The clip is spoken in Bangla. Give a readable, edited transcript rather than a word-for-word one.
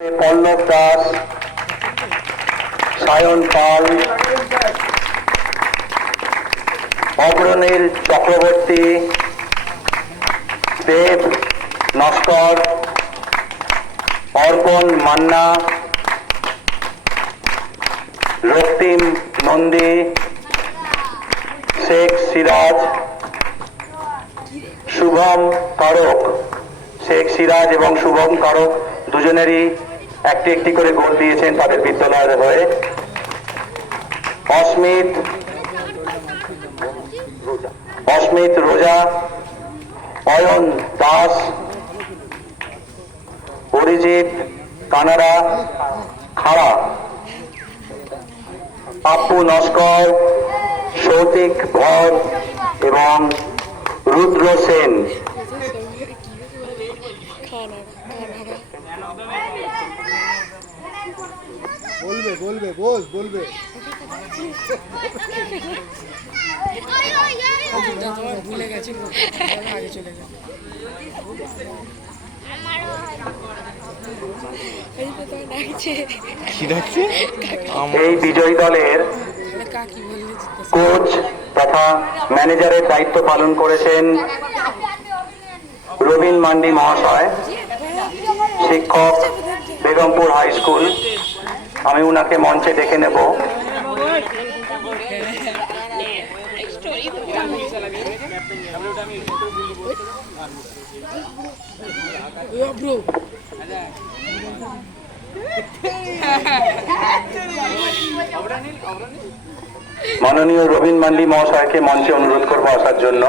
পল্লব দাস, সায়ন পাল, অগ্রনীল চক্রবর্তী, দেব নস্কর, অর্পণ মান্না, রক্তিম নন্দী, শেখ সিরাজ, শুভম কারক। শেখ সিরাজ এবং শুভম কারক দুজনেরই একটি একটি করে গোল দিয়েছেন তাদের বিদ্যালয়ের হয়ে। অস্মিত রোজা, অয়ন দাস, অরিজিৎ কানাড়া খাড়া, পাপ্পু নস্কর, সৌতিক ভর এবং রুদ্র সেন। বলবে বলবে বল বলবে ভুলে গেছি আগে চলে গেছে। এই বিজয়ী দলের কোচ তথা ম্যানেজারের দায়িত্ব পালন করেছেন রবীন মান্ডি মহাশয়, শিক্ষক বেগমপুর হাই স্কুল। আমি উনাকে মঞ্চে ডেকে নেব। মাননীয় রবীন মান্ডি মহাশয়কে মঞ্চে অনুরোধ করবো আসার জন্য।